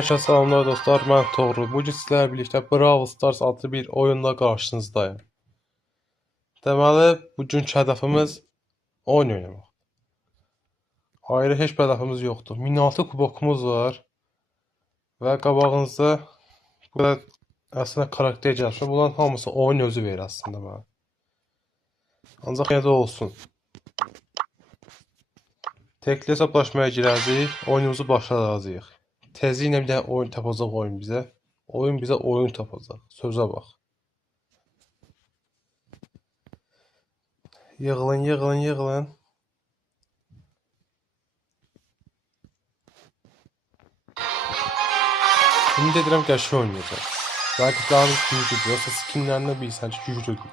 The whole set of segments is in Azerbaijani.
Herkese salamlar dostlar, mən Toğrul. Bugün sizlərlə birlikdə Brawl Stars adlı bir oyunla qarşınızdayım. Deməli, bugünkü hədəfimiz oyun oynamaq. Ayrı heç bir hədəfimiz yoxdur. 1006 kubokumuz var və qabağınızda bu qədər əslində karakter gəlmişdir. Bunların hamısı oyun özü verir əslində mənə. Ancaq yenə də olsun. Tekli hesablaşmaya girəcəyik, oyunumuzu başladacağıq. Tezliklə bir dənə oyun tapacaq oyun bizə. Oyun bizə oyun tapacaq. Sözə bax. Yığılın, yığılın, yığılın. Ümid edirəm qəşəng oynayacaq. Rəqiblərimiz güclüdür. Yoxsa skinlərindən bilirsən ki, güclüdür.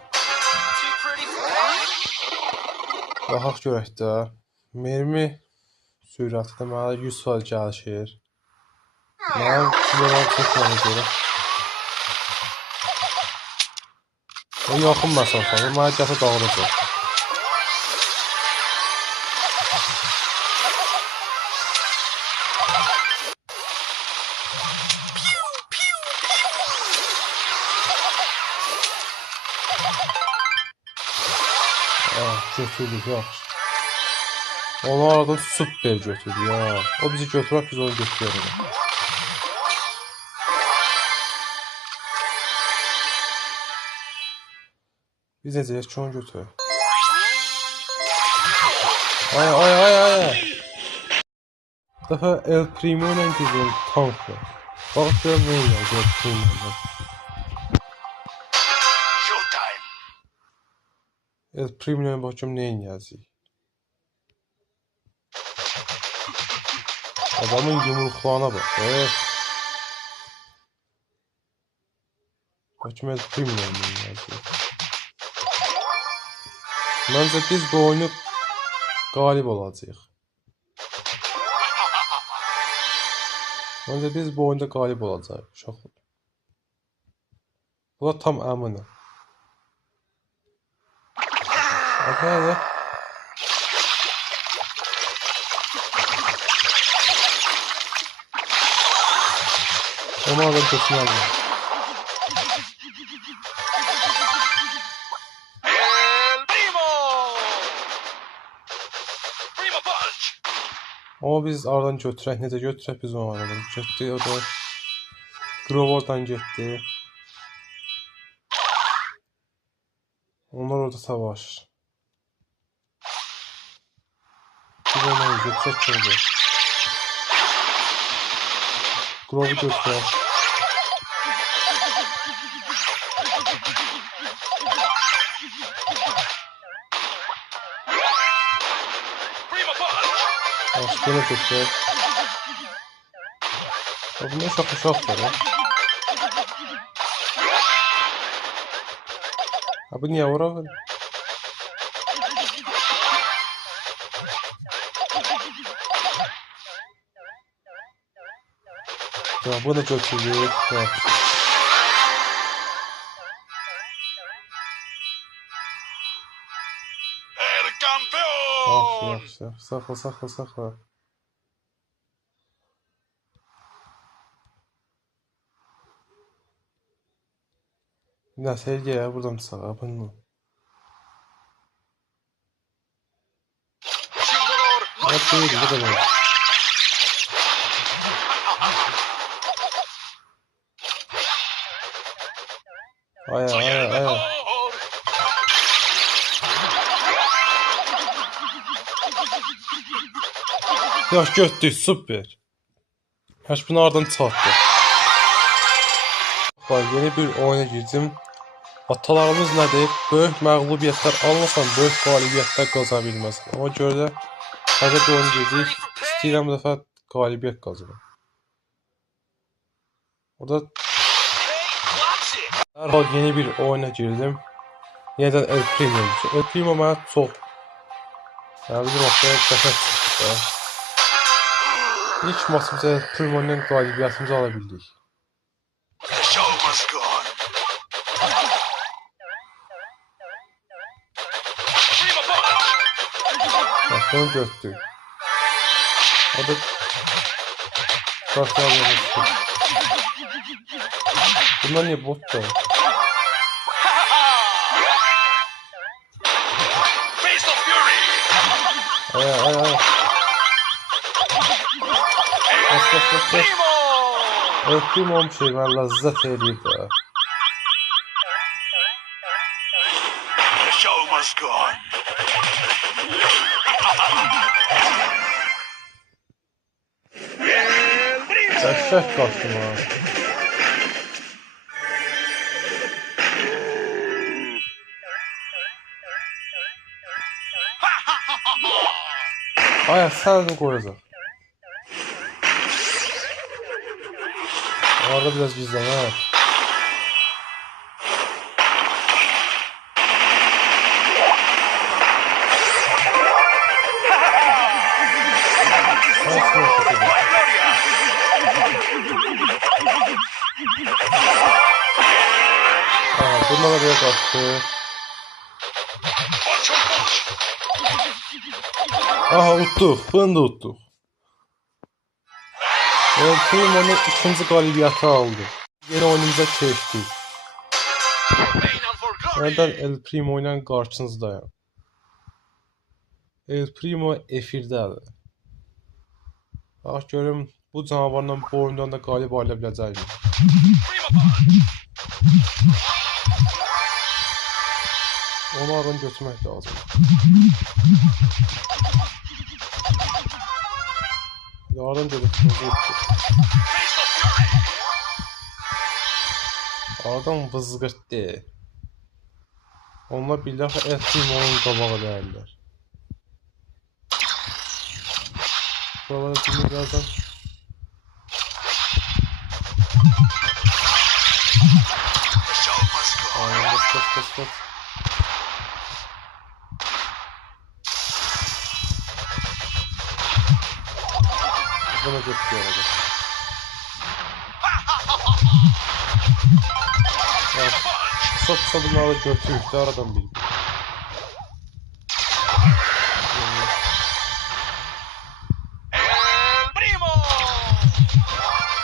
Baxaq görək də. Mermi sürəti də mənə 100% gəlişir. Mənim kilolar çəkməni görə. O yaxın məsafədir. Mənə gəsə dağılacaq. Götürdük, yaxşı. Onu aradan süper götürdü ya. O bizi götürək, biz onu götürürük. Biz necəyək ki onu götürək. Ay. Dəfə El Primo ilə girdim tankla. Bax görəm nə ilə El Primo ilə. El Primo ilə baxım nə eləyəcək. Adamın yumruqlarına bax. Baxım El Primo ilə nə eləyəcək. Məncə biz bu oyunu qalib olacağıq. Məncə biz bu oyunda qalib olacağıq. Uşaqlar. Bu da tam əminəm. Hadi. Onu alıp götürün aldım. Ama biz aradan götürək, necə götürək biz onu aradan. Getdi, o da Grover'dan getdi. Onlar orada savaşır. Biz onları götürək oldu. Grover'ı götürək. Aşkını götürək. Bunlar uşaq var ya. Bu niye vura? Ya bu da götürüyor. Yaxşı. Saxla. Nəsə eləyək, buradan sağa, bunu. Deyil, bu da var. Ay. Yaş götdük, süper. Yaş bunu aradan çatdı. Yeni bir oyuna girdim. Atalarımız nə deyib? Böyük məğlubiyyətlər almasan, böyük qalibiyyətlər qazana bilməzsən. Ona görə də həzə bir oyun girdik. İstəyirəm bu dəfə qalibiyyət qazanım. Orada dərhal yeni bir oyuna girdim. Yenədən El Primo. El Primo mənə çox bizim haqqında qəşəng çıxdı. İlk maçımızda El Primo ilə qalibiyyətimizi ala bildik. Bunu götürdük. O da Startlar yapıştı. Bunlar niye bot da? Ay ay ay. Bas. Öptüğüm o şey ben lezzet edeyim de. The show must go on. Dəhşət qaçdım ha. Ay sən qoyacaq. Orada biraz gizlən ha. Bunlara bir kaçtı. Aha utduq. Bunu da utduq. El Primo'nun ikinci qalibiyyəti aldı. Yeni oyunumuza keçdik. Nədən El Primo ilə qarşınızdayım. El Primo efirdədir. Bax görüm bu canavarla bu oyundan da qalib alə biləcəyim. Onu aradan götürmək lazım. Aradan götürmək. Aradan vızqırtdı. Onlar billah El Primo'nun qabağı dəyərlər. Buralara kimi birazdan. Aynen bas. Buna götürüyor arada. Evet. Kısa bunları götürüyor da aradan bilmiyor.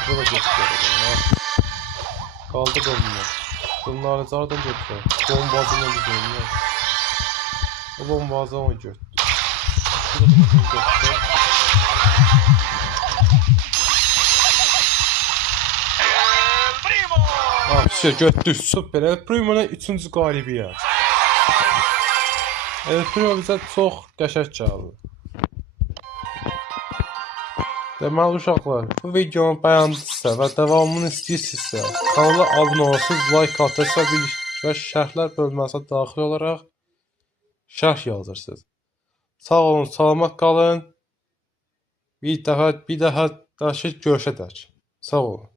Buna götürüyor arada. Kaldı bunlar. Bunları zaten götürüyor. Bombazını biz oynuyor. O bombazı onu götürüyor. Bu da bunu götürüyor. Götdük, super. El Primo'nun 3-cü qalibiyyət. El Primo bizə çox qəşəng gəldi. Deməli uşaqlar, bu videonu bəyəndinizsə və davamını istəyirsinizsə, kanala abunə olursunuz, like atırsanız və şərhlər bölməsinə daxil olaraq şərh yazırsınız. Sağ olun, salamat qalın. Bir daha görüşədək. Sağ olun.